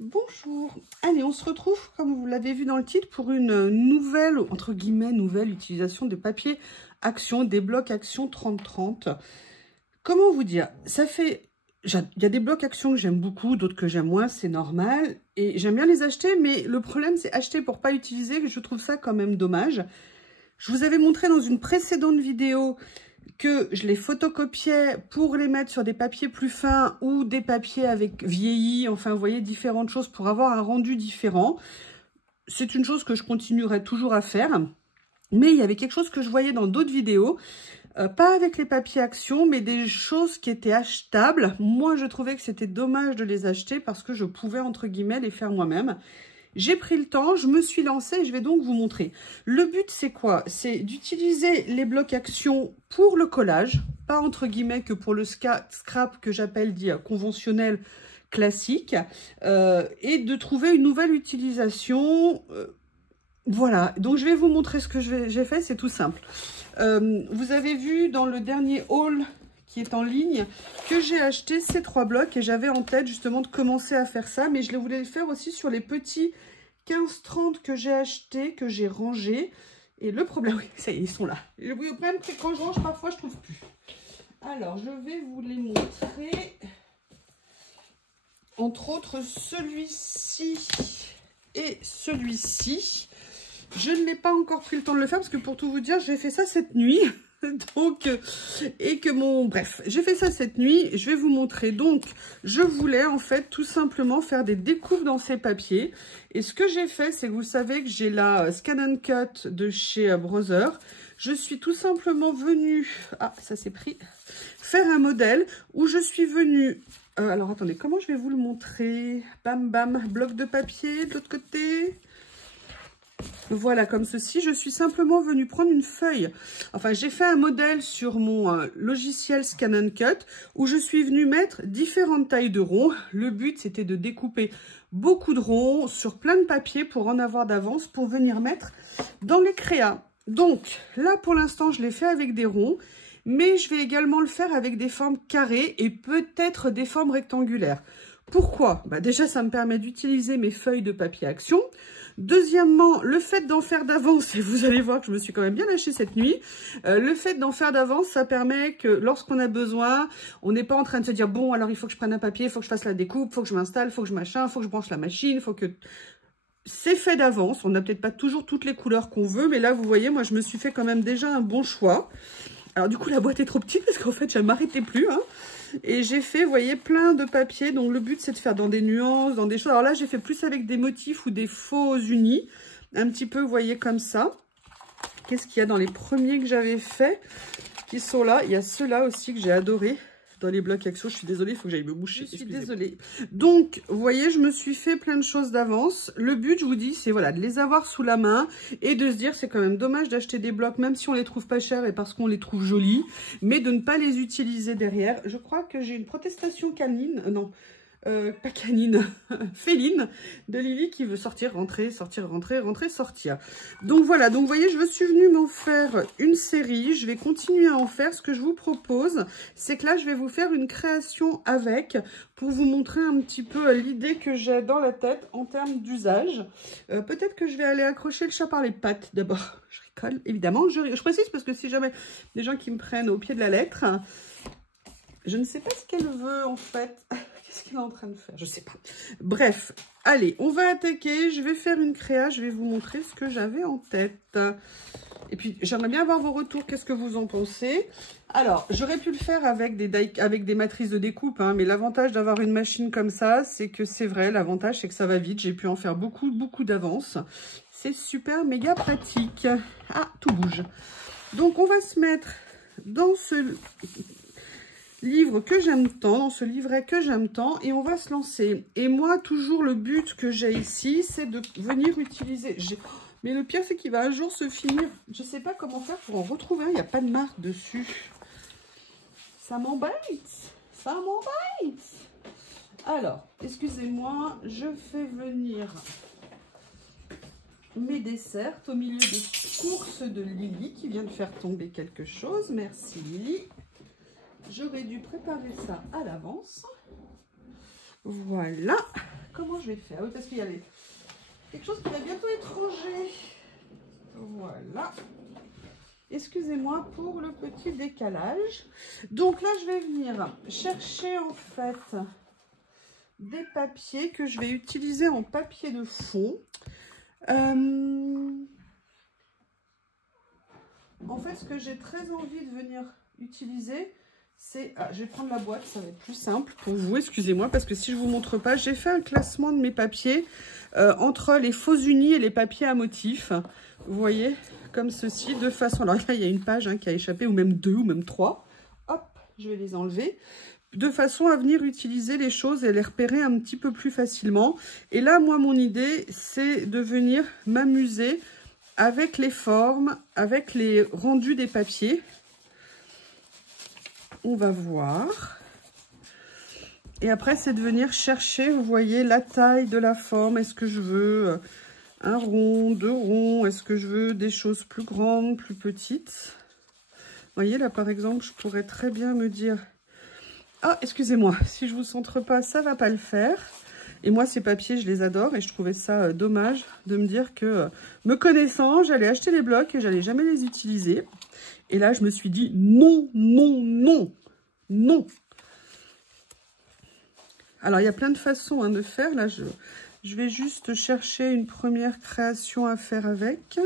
Bonjour. Allez, on se retrouve, comme vous l'avez vu dans le titre, pour une nouvelle, entre guillemets, nouvelle utilisation de papier action, des blocs action 30-30. Comment vous dire? Ça fait... Il y a des blocs action que j'aime beaucoup, d'autres que j'aime moins, c'est normal. Et j'aime bien les acheter, mais le problème, c'est acheter pour pas utiliser. Je trouve ça quand même dommage. Je vous avais montré dans une précédente vidéo que je les photocopiais pour les mettre sur des papiers plus fins ou des papiers avec vieillis, enfin, vous voyez, différentes choses pour avoir un rendu différent. C'est une chose que je continuerai toujours à faire. Mais il y avait quelque chose que je voyais dans d'autres vidéos, pas avec les papiers action, mais des choses qui étaient achetables. Moi, je trouvais que c'était dommage de les acheter parce que je pouvais, entre guillemets, les faire moi-même. J'ai pris le temps, je me suis lancée et je vais donc vous montrer. Le but, c'est quoi? C'est d'utiliser les blocs action pour le collage, pas entre guillemets que pour le scrap que j'appelle dit conventionnel classique, et de trouver une nouvelle utilisation. Voilà, donc je vais vous montrer ce que j'ai fait, c'est tout simple. Vous avez vu dans le dernier haul qui est en ligne, que j'ai acheté ces 3 blocs et j'avais en tête justement de commencer à faire ça, mais je voulais le faire aussi sur les petits 15-30 que j'ai achetés, que j'ai rangés. Et le problème, oui, ça y est, ils sont là. Le problème, c'est que quand je range, parfois, je trouve plus. Alors, je vais vous les montrer. Entre autres, celui-ci et celui-ci. Je ne l'ai pas encore pris le temps de le faire parce que pour tout vous dire, j'ai fait ça cette nuit. Donc, bref, j'ai fait ça cette nuit, je vais vous montrer. Donc, je voulais en fait tout simplement faire des découpes dans ces papiers. Et ce que j'ai fait, c'est que vous savez que j'ai la Scan & Cut de chez Brother. Je suis tout simplement venue, ça s'est pris, faire un modèle où je suis venue, alors attendez, comment je vais vous le montrer? Bam bam, bloc de papier de l'autre côté. Voilà, comme ceci, je suis simplement venue prendre une feuille. Enfin, j'ai fait un modèle sur mon logiciel Scan & Cut où je suis venue mettre différentes tailles de ronds. Le but, c'était de découper beaucoup de ronds sur plein de papier pour en avoir d'avance pour venir mettre dans les créas. Donc, là, pour l'instant, je l'ai fait avec des ronds, mais je vais également le faire avec des formes carrées et peut-être des formes rectangulaires. Pourquoi? Déjà, ça me permet d'utiliser mes feuilles de papier action. Deuxièmement, le fait d'en faire d'avance, et vous allez voir que je me suis quand même bien lâchée cette nuit, le fait d'en faire d'avance, ça permet que lorsqu'on a besoin, on n'est pas en train de se dire, bon, alors il faut que je prenne un papier, il faut que je fasse la découpe, il faut que je m'installe, il faut que je machin, il faut que je branche la machine, il faut que... C'est fait d'avance, on n'a peut-être pas toujours toutes les couleurs qu'on veut, mais là, vous voyez, moi, je me suis fait quand même déjà un bon choix. Alors du coup, la boîte est trop petite parce qu'en fait, je ne m'arrêtais plus, hein. Et j'ai fait, vous voyez, plein de papiers. Donc, le but, c'est de faire dans des nuances, dans des choses. Alors là, j'ai fait plus avec des motifs ou des faux unis. Un petit peu, vous voyez, comme ça. Qu'est-ce qu'il y a dans les premiers que j'avais fait qui sont là? Il y a ceux-là aussi que j'ai adoré dans les blocs action. Je suis désolée, il faut que j'aille me boucher. Je suis désolée. Donc, vous voyez, je me suis fait plein de choses d'avance. Le but, je vous dis, c'est voilà, de les avoir sous la main et de se dire, c'est quand même dommage d'acheter des blocs, même si on les trouve pas chers et parce qu'on les trouve jolis, mais de ne pas les utiliser derrière. Je crois que j'ai une protestation canine, non, pas canine, féline de Lily qui veut sortir, rentrer, sortir, rentrer, rentrer, sortir. Donc voilà, donc vous voyez, je suis venue m'en faire une série, je vais continuer à en faire. Ce que je vous propose, c'est que là, je vais vous faire une création avec, pour vous montrer un petit peu l'idée que j'ai dans la tête en termes d'usage. Peut-être que je vais aller accrocher le chat par les pattes d'abord. Je rigole, évidemment, je précise parce que si jamais des gens qui me prennent au pied de la lettre, je ne sais pas ce qu'elle veut en fait. Qu'est-ce qu'il est en train de faire? Je sais pas. Bref, allez, on va attaquer. Je vais faire une créa. Je vais vous montrer ce que j'avais en tête. Et puis, j'aimerais bien avoir vos retours. Qu'est-ce que vous en pensez? Alors, j'aurais pu le faire avec des matrices de découpe, hein, mais l'avantage d'avoir une machine comme ça, c'est que c'est vrai, l'avantage, c'est que ça va vite. J'ai pu en faire beaucoup, beaucoup d'avance. C'est super, méga pratique. Ah, tout bouge. Donc, on va se mettre dans ce... livre que j'aime tant, dans ce livret que j'aime tant, et on va se lancer. Et moi, toujours le but que j'ai ici, c'est de venir utiliser... Mais le pire, c'est qu'il va un jour se finir. Je ne sais pas comment faire pour en retrouver un. Il n'y a pas de marque dessus. Ça m'embête. Ça m'embête. Alors, excusez-moi, je fais venir mes desserts au milieu des courses de Lily qui vient de faire tomber quelque chose. Merci Lily. J'aurais dû préparer ça à l'avance. Voilà. comment je vais faire? Oui, parce qu'il y a quelque chose qui va bientôt être rangé. Voilà. Excusez-moi pour le petit décalage. Donc là, je vais venir chercher en fait des papiers que je vais utiliser en papier de fond. En fait, ce que j'ai très envie de venir utiliser, c'est... Ah, je vais prendre la boîte, ça va être plus simple pour vous. Excusez-moi, parce que si je ne vous montre pas, j'ai fait un classement de mes papiers entre les faux unis et les papiers à motifs. Vous voyez, comme ceci, de façon... Alors là, il y a une page qui a échappé, ou même 2, ou même 3. Hop, je vais les enlever. De façon à venir utiliser les choses et les repérer un petit peu plus facilement. Et là, moi, mon idée, c'est de venir m'amuser avec les formes, avec les rendus des papiers. On va voir. Et après, c'est de venir chercher, vous voyez, la taille de la forme. Est-ce que je veux un rond, 2 ronds? Est-ce que je veux des choses plus grandes, plus petites? Vous voyez, là, par exemple, je pourrais très bien me dire... Ah, excusez-moi, si je vous centre pas, ça va pas le faire. Et moi, ces papiers, je les adore et je trouvais ça dommage de me dire que, me connaissant, j'allais acheter les blocs et j'allais jamais les utiliser. Et là, je me suis dit non, non, non, non. Alors, il y a plein de façons de faire. Là, je vais juste chercher une première création à faire avec.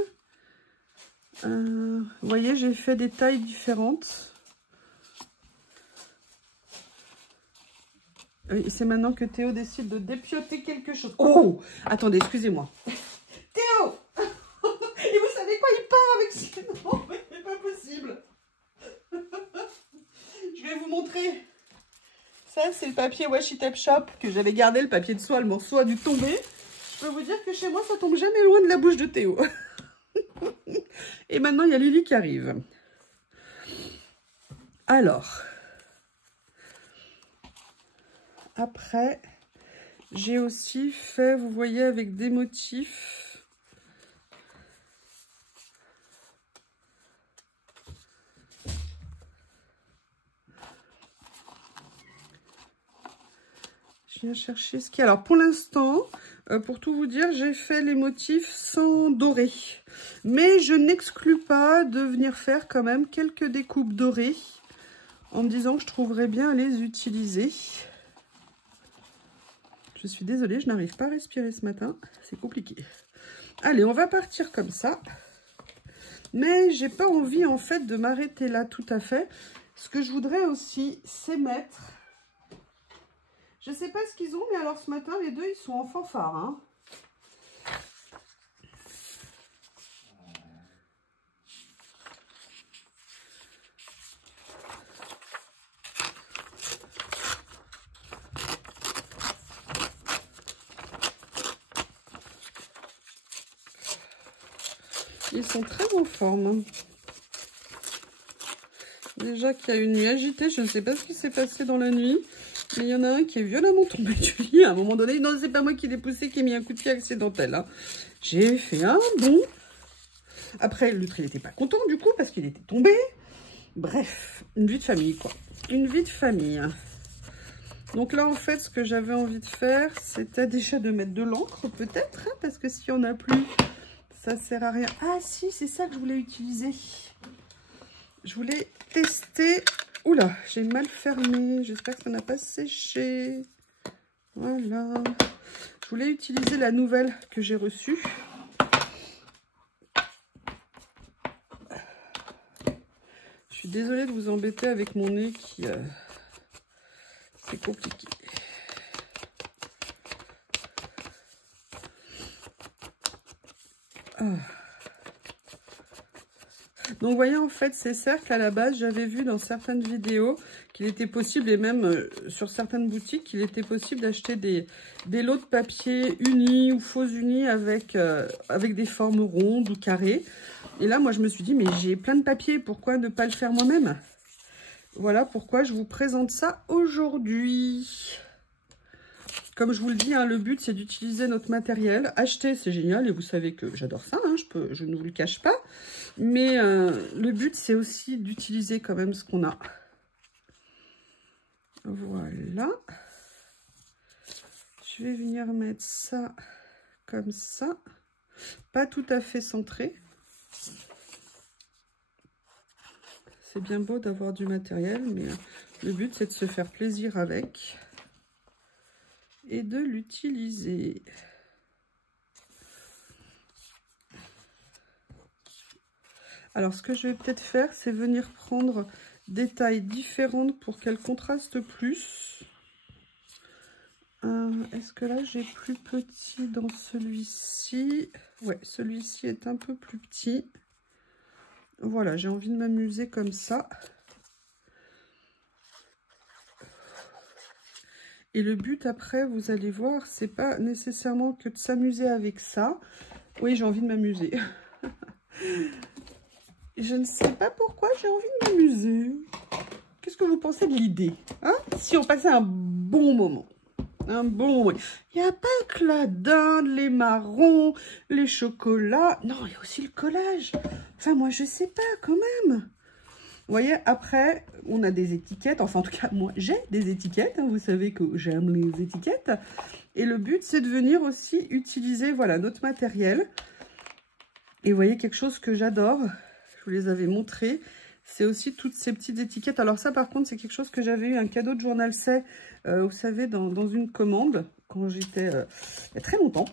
Vous voyez, j'ai fait des tailles différentes. C'est maintenant que Théo décide de dépioter quelque chose. Oh! Attendez, excusez-moi. Théo! Et vous savez quoi? Il part avec ce... Non, mais c'est pas possible. Je vais vous montrer. Ça, c'est le papier Washi Tape Shop que j'avais gardé, le papier de soie, le morceau a dû tomber. Je peux vous dire que chez moi, ça tombe jamais loin de la bouche de Théo. Et maintenant, il y a Lily qui arrive. Alors... Après, j'ai aussi fait, vous voyez, avec des motifs. Je viens chercher ce qu'il y a. Alors, pour l'instant, pour tout vous dire, j'ai fait les motifs sans doré. Mais je n'exclus pas de venir faire quand même quelques découpes dorées en me disant que je trouverais bien à les utiliser. Je suis désolée, je n'arrive pas à respirer ce matin. C'est compliqué. Allez, on va partir comme ça. Mais j'ai pas envie, en fait, de m'arrêter là tout à fait. Ce que je voudrais aussi, c'est mettre... Je sais pas ce qu'ils ont, mais alors ce matin, les deux, ils sont en fanfare. Hein. Ils sont très en forme. Déjà qu'il y a une nuit agitée, je ne sais pas ce qui s'est passé dans la nuit. Mais il y en a un qui est violemment tombé du lit à un moment donné. Non, c'est pas moi qui l'ai poussé, qui a mis un coup de pied accidentel. Hein. J'ai fait un bond. Après, l'autre, il n'était pas content du coup parce qu'il était tombé. Bref, une vie de famille quoi. Une vie de famille. Donc là, en fait, ce que j'avais envie de faire, c'était déjà de mettre de l'encre peut-être. Hein, parce que s'il n'y en a plus... Ça sert à rien. Ah si, c'est ça que je voulais utiliser. Je voulais tester... Oula, j'ai mal fermé. J'espère que ça n'a pas séché. Voilà. Je voulais utiliser la nouvelle que j'ai reçue. Je suis désolée de vous embêter avec mon nez qui... C'est compliqué. Ah. Donc vous voyez en fait ces cercles à la base, j'avais vu dans certaines vidéos qu'il était possible, et même sur certaines boutiques, qu'il était possible d'acheter des lots de papier unis ou faux unis avec des formes rondes ou carrées. Et là moi je me suis dit mais j'ai plein de papier, pourquoi ne pas le faire moi-même? Voilà pourquoi je vous présente ça aujourd'hui. Comme je vous le dis, hein, le but, c'est d'utiliser notre matériel. Acheter, c'est génial, et vous savez que j'adore ça, hein, je ne vous le cache pas. Mais le but, c'est aussi d'utiliser quand même ce qu'on a. Voilà. Je vais venir mettre ça comme ça. Pas tout à fait centré. C'est bien beau d'avoir du matériel, mais le but c'est de se faire plaisir avec et de l'utiliser. Alors ce que je vais peut-être faire, c'est venir prendre des tailles différentes pour qu'elles contrastent plus. Est-ce que là j'ai plus petit dans celui-ci? Ouais, celui-ci est un peu plus petit. Voilà, j'ai envie de m'amuser comme ça. Et le but après, vous allez voir, c'est pas nécessairement que de s'amuser avec ça. Oui, j'ai envie de m'amuser. Je ne sais pas pourquoi j'ai envie de m'amuser. Qu'est-ce que vous pensez de l'idée, hein? Si on passait un bon moment. Un bon, oui. Il n'y a pas que la dinde, les marrons, les chocolats. Non, il y a aussi le collage. Enfin, moi, je sais pas, quand même. Vous voyez, après, on a des étiquettes. Enfin, en tout cas, moi, j'ai des étiquettes. Hein. Vous savez que j'aime les étiquettes. Et le but, c'est de venir aussi utiliser, voilà, notre matériel. Et vous voyez, quelque chose que j'adore. Je vous les avais montrés. C'est aussi toutes ces petites étiquettes. Alors ça, par contre, c'est quelque chose que j'avais eu un cadeau de Journal C'est, vous savez, dans une commande, quand j'étais il y a très longtemps.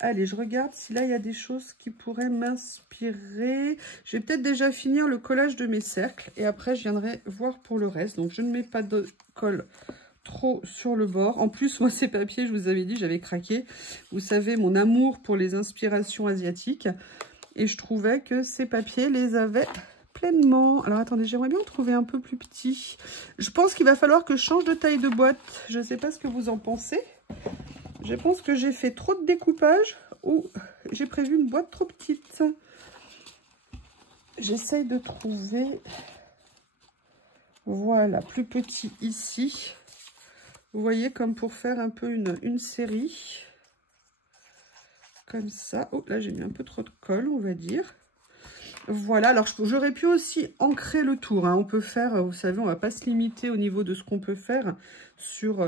Allez, je regarde si là, il y a des choses qui pourraient m'inspirer. Je vais peut-être déjà finir le collage de mes cercles. Et après, je viendrai voir pour le reste. Donc, je ne mets pas de colle trop sur le bord. En plus, moi, ces papiers, je vous avais dit, j'avais craqué. Vous savez, mon amour pour les inspirations asiatiques. Et je trouvais que ces papiers les avaient pleinement. Alors, attendez, j'aimerais bien en trouver un peu plus petit. Je pense qu'il va falloir que je change de taille de boîte. Je ne sais pas ce que vous en pensez. Je pense que j'ai fait trop de découpage ou j'ai prévu une boîte trop petite. J'essaye de trouver, voilà, plus petit ici. Vous voyez, comme pour faire un peu une série. Comme ça. Oh, là, j'ai mis un peu trop de colle, on va dire. Voilà, alors j'aurais pu aussi ancrer le tour. Hein. On peut faire, vous savez, on ne va pas se limiter au niveau de ce qu'on peut faire sur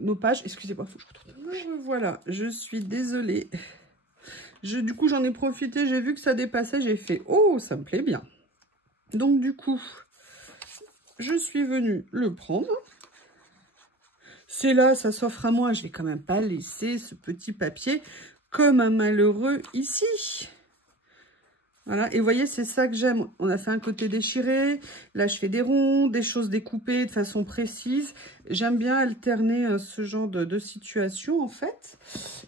nos pages. Excusez-moi, il faut que je retourne. Voilà, je suis désolée. Du coup, j'en ai profité, j'ai vu que ça dépassait, j'ai fait « Oh, ça me plaît bien ». Donc, du coup, je suis venue le prendre. C'est là, ça s'offre à moi. Je vais quand même pas laisser ce petit papier comme un malheureux ici. Voilà, et vous voyez, c'est ça que j'aime. On a fait un côté déchiré. Là, je fais des ronds, des choses découpées de façon précise. J'aime bien alterner ce genre de situation, en fait.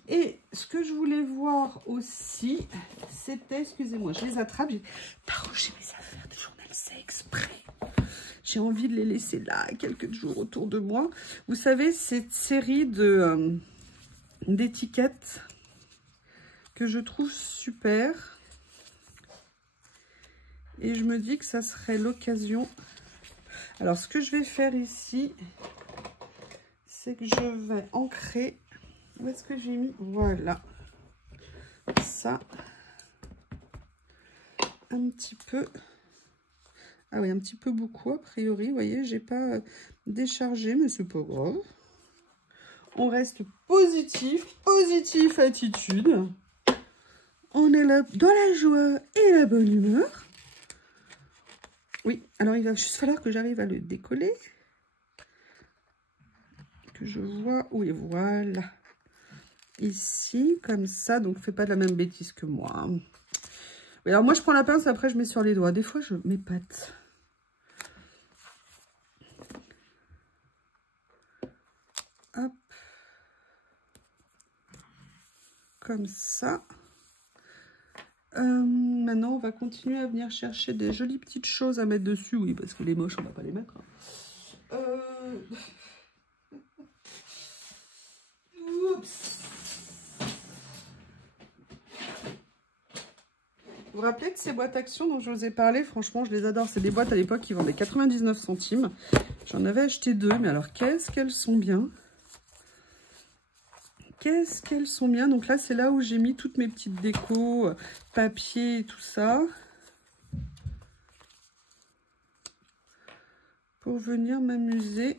Et ce que je voulais voir aussi, c'était... Excusez-moi, je les attrape. Par où j'ai mes affaires de Journal C'est exprès. J'ai envie de les laisser là, quelques jours autour de moi. Vous savez, cette série d'étiquettes que je trouve super. Et je me dis que ça serait l'occasion. Alors, ce que je vais faire ici, c'est que je vais ancrer. Où est-ce que j'ai mis? Voilà. Ça. Un petit peu. Ah oui, un petit peu beaucoup, a priori. Vous voyez, j'ai pas déchargé, mais c'est pas grave. On reste positif. Positif attitude. On est là dans la joie et la bonne humeur. Oui, alors il va juste falloir que j'arrive à le décoller. Que je vois. Oui, voilà. Ici, comme ça. Donc, fais pas de la même bêtise que moi. Oui, alors, moi, je prends la pince, après, je mets sur les doigts. Des fois, je m'épate. Hop. Comme ça. Maintenant, on va continuer à venir chercher des jolies petites choses à mettre dessus. Oui, parce que les moches, on va pas les mettre. Hein. Oups. Vous vous rappelez de ces boîtes Action dont je vous ai parlé? Franchement, je les adore. C'est des boîtes à l'époque qui vendaient 99 centimes. J'en avais acheté 2, mais alors qu'est-ce qu'elles sont bien. Qu'est-ce qu'elles sont bien. Donc là, c'est là où j'ai mis toutes mes petites décos, papier et tout ça. Pour venir m'amuser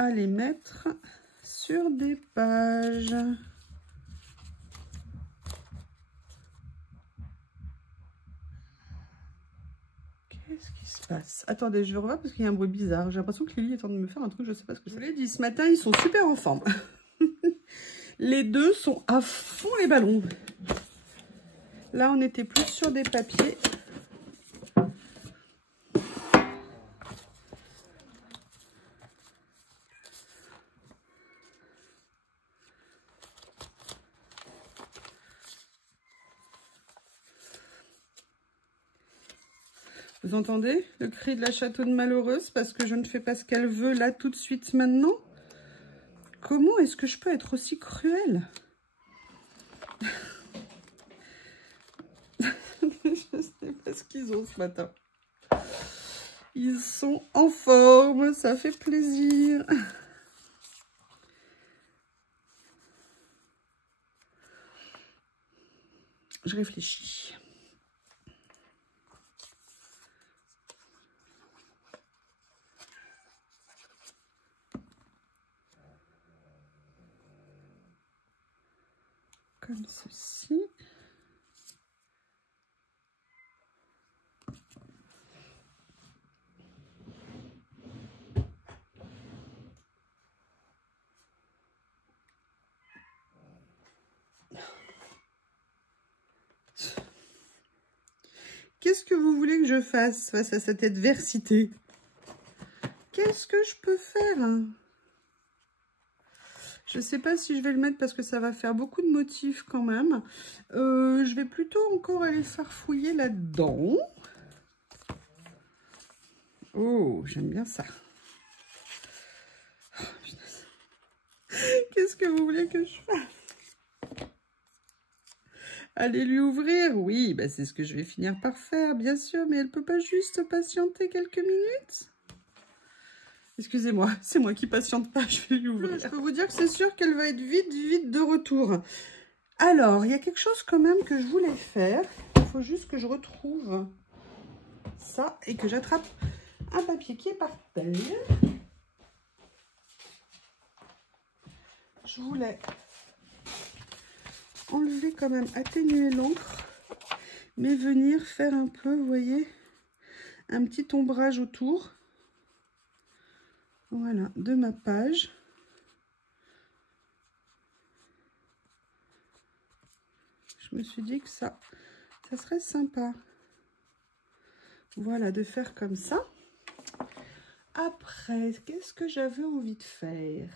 à les mettre sur des pages. Qu'est-ce qui se passe? Attendez, je vais revoir parce qu'il y a un bruit bizarre. J'ai l'impression que Lily est en train de me faire un truc, je sais pas ce que c'est. Je vous l'ai dit, ce matin, ils sont super en forme. Les deux sont à fond les ballons. Là, on était plus sur des papiers. Vous entendez le cri de la chatonne malheureuse parce que je ne fais pas ce qu'elle veut là tout de suite maintenant? Comment est-ce que je peux être aussi cruelle? Je ne sais pas ce qu'ils ont ce matin. Ils sont en forme, ça fait plaisir. Je réfléchis. Comme ceci. Qu'est-ce que vous voulez que je fasse face à cette adversité? Qu'est-ce que je peux faire? Je ne sais pas si je vais le mettre parce que ça va faire beaucoup de motifs quand même. Je vais plutôt encore aller farfouiller là-dedans. Oh, j'aime bien ça. Oh, qu'est-ce que vous voulez que je fasse? Allez lui ouvrir? Oui, bah c'est ce que je vais finir par faire, bien sûr. Mais elle ne peut pas juste patienter quelques minutes? Excusez-moi, c'est moi qui patiente pas, je vais lui ouvrir. Je peux vous dire que c'est sûr qu'elle va être vite de retour. Alors, il y a quelque chose quand même que je voulais faire. Il faut juste que je retrouve ça et que j'attrape un papier qui est par terre. Je voulais enlever quand même, atténuer l'encre, mais venir faire un peu, vous voyez, un petit ombrage autour. Voilà, de ma page. Je me suis dit que ça serait sympa. Voilà, de faire comme ça. Après, qu'est-ce que j'avais envie de faire?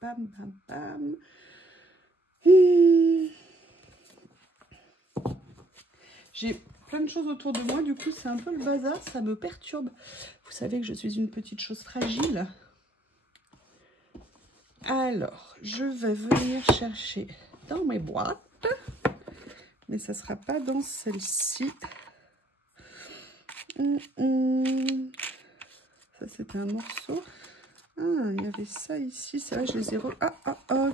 Bam, bam, bam. J'ai plein de choses autour de moi, du coup, c'est un peu le bazar, ça me perturbe. Vous savez que je suis une petite chose fragile. Alors, je vais venir chercher dans mes boîtes. Mais ça ne sera pas dans celle-ci. Ça, c'était un morceau. Ah, il y avait ça ici. Ça, là, je les ai...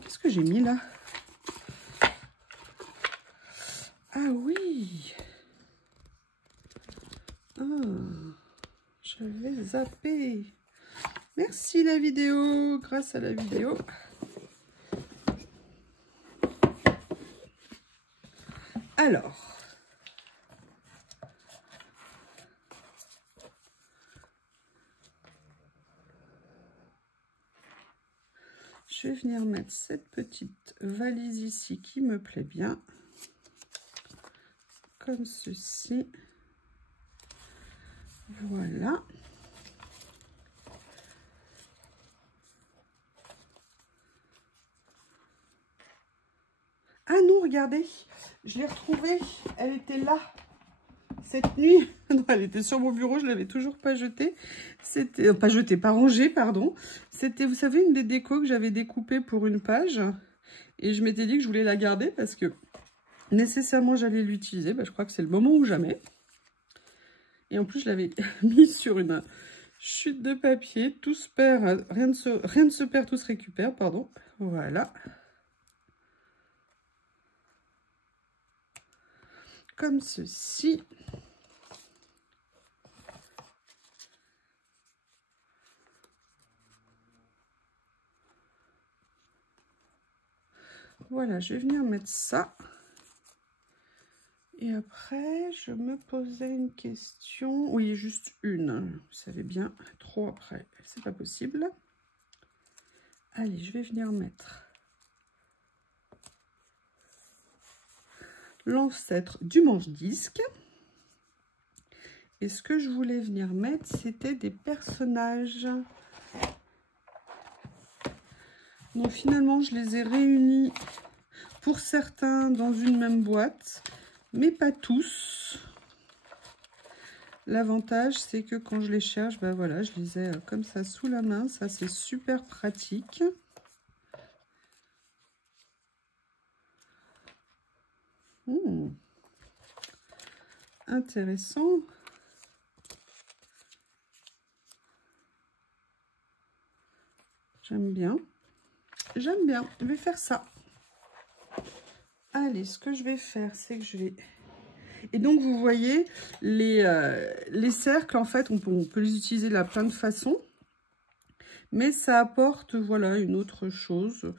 qu'est-ce que j'ai mis là? Ah oui. Ah, j'avais zappé. Merci la vidéo. Grâce à la vidéo. Alors. Je vais venir mettre cette petite valise ici qui me plaît bien. Comme ceci. Voilà. Ah non, regardez, je l'ai retrouvée. Elle était là cette nuit. Non, elle était sur mon bureau, je ne l'avais toujours pas jetée. C'était, pas jetée, pas rangée, pardon. C'était, vous savez, une des décos que j'avais découpées pour une page. Et je m'étais dit que je voulais la garder parce que nécessairement j'allais l'utiliser. Bah, je crois que c'est le moment ou jamais. Et en plus, je l'avais mis sur une chute de papier. Tout se perd, rien ne se perd, tout se récupère, pardon. Voilà. Comme ceci. Voilà, je vais venir mettre ça. Et après, je me posais une question. Oui, juste une. Vous savez bien, trop après, c'est pas possible. Allez, je vais venir mettre l'ancêtre du manche-disque. Et ce que je voulais venir mettre, c'était des personnages. Donc finalement, je les ai réunis pour certains dans une même boîte, mais pas tous. L'avantage, c'est que quand je les cherche, ben voilà, je les ai comme ça sous la main. Ça, c'est super pratique. Intéressant. J'aime bien. J'aime bien. Je vais faire ça. Allez, ce que je vais faire, c'est que je vais... Et donc, vous voyez, les cercles, en fait, on peut les utiliser de plein de façons. Mais ça apporte, voilà, une autre chose.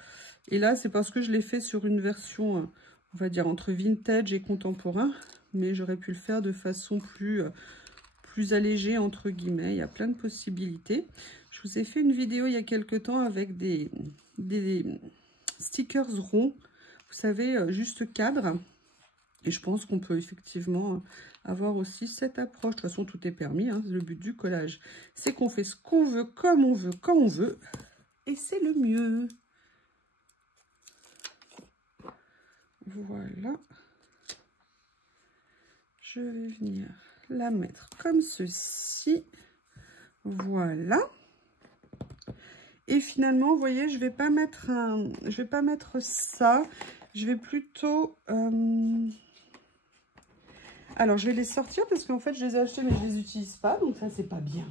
Et là, c'est parce que je l'ai fait sur une version, on va dire, entre vintage et contemporain. Mais j'aurais pu le faire de façon plus allégée, entre guillemets. Il y a plein de possibilités. Je vous ai fait une vidéo il y a quelques temps avec des stickers ronds. Vous savez, juste cadre. Et je pense qu'on peut effectivement avoir aussi cette approche. De toute façon, tout est permis. Hein. Le but du collage, c'est qu'on fait ce qu'on veut, comme on veut, quand on veut. Et c'est le mieux. Voilà. Je vais venir la mettre comme ceci. Voilà. Et finalement, vous voyez, je vais pas mettre ça. Je vais plutôt... Alors, je vais les sortir parce qu'en fait, je les ai achetés, mais je les utilise pas. Donc, ça, c'est pas bien.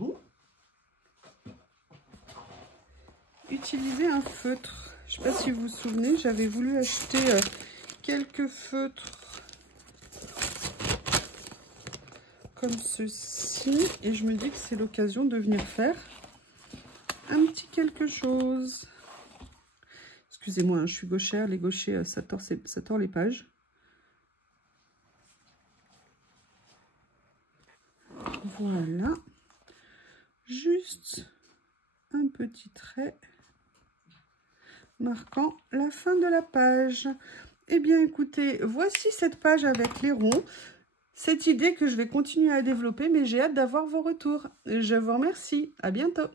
Utiliser un feutre. Je sais pas si vous vous souvenez, j'avais voulu acheter quelques feutres comme ceci. Et je me dis que c'est l'occasion de venir faire un petit quelque chose. Excusez-moi, hein, je suis gauchère. Les gauchers, ça tord les pages. Voilà. Juste un petit trait marquant la fin de la page. Eh bien, écoutez, voici cette page avec les ronds. Cette idée que je vais continuer à développer, mais j'ai hâte d'avoir vos retours. Je vous remercie. À bientôt.